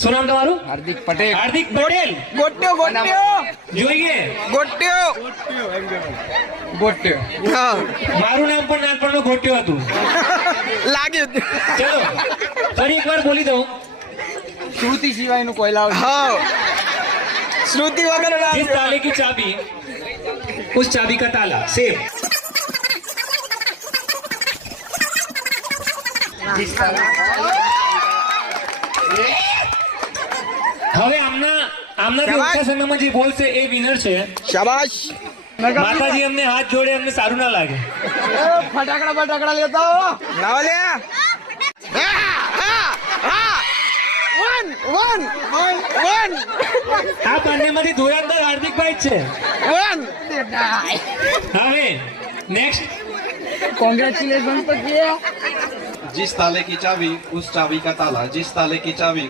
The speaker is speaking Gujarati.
શું નામ તમારું? હાર્દિક પટેલ. હાર્દિક પટેલ. ગોટ્યો ગોટ્યો જોઈએ ગોટ્યો ગોટ્યો. હા મારું નામ પણ નાનપણનું ગોટ્યો હતું. લાગ્યું ચલો ફરી એકવાર બોલી દઉં. શ્રુતિ સિવાયનું કોઈ લાવ. હા શ્રુતિ વગર जिस ताले की चाबी उस चाबी का ताला सेम. હવે આમના ઓછા સમયમાં જે બોલશે એ વિનર છે. શાબાશ માતાજી અમને હાથ જોડે, અમને સારું ના લાગે. ફટાકડા ફટાકડા લેતા હો. લાવો લે વન આ બંનેમાંથી ધોરણદાર હાર્દિકભાઈ જ છે. હવે નેક્સ્ટ. કોંગ્રેચ્યુલેશન તો કે जिस ताले की चाबी उस चाबी का ताला जिस ताले की चाबी